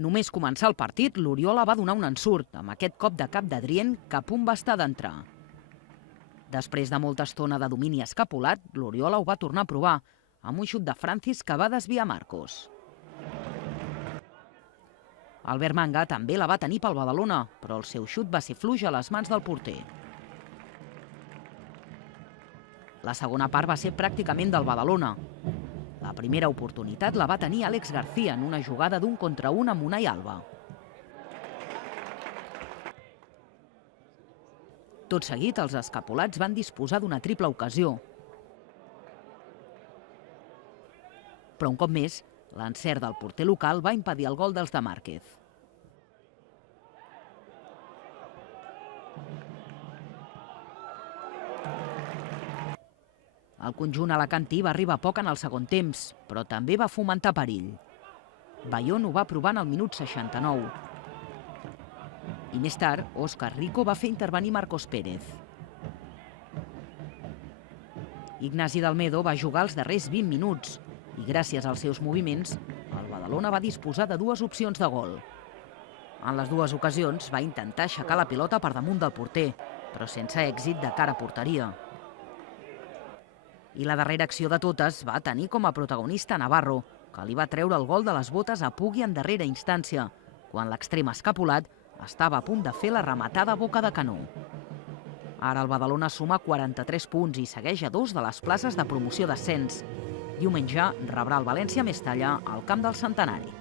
Només començar el partit, l'Oriola va donar un ensurt, amb aquest cop de cap d'Adrien que a punt va estar d'entrar. Després de molta estona de domini escapulat, l'Oriola ho va tornar a provar, amb un xut de Francis que va desviar Marcos. Albert Manga també la va tenir pel Badalona, però el seu xut va ser fluix a les mans del porter. La segona part va ser pràcticament del Badalona. La primera oportunitat la va tenir Àlex García en una jugada d'un contra un amb Unai Alba. Tot seguit, els escapolats van disposar d'una triple ocasió. Però un cop més, l'encert del porter local va impedir el gol dels de Márquez. El conjunt alacantí va arribar poc en el segon temps, però també va fomentar perill. Bayón ho va provar en el minut 69. I més tard, Óscar Rico va fer intervenir Marcos Pérez. Ignasi Dalmedo va jugar els darrers 20 minuts i gràcies als seus moviments, el Badalona va disposar de dues opcions de gol. En les dues ocasions va intentar aixecar la pilota per damunt del porter, però sense èxit de cara a porteria. I la darrera acció de totes va tenir com a protagonista Navarro, que li va treure el gol de les botes a Pugui en darrera instància, quan l'extrem escapulat estava a punt de fer la rematada a boca de canó. Ara el Badalona suma 43 punts i segueix a 2 de les places de promoció d'ascens. Diumenge rebrà el València Mestalla al camp del Centenari.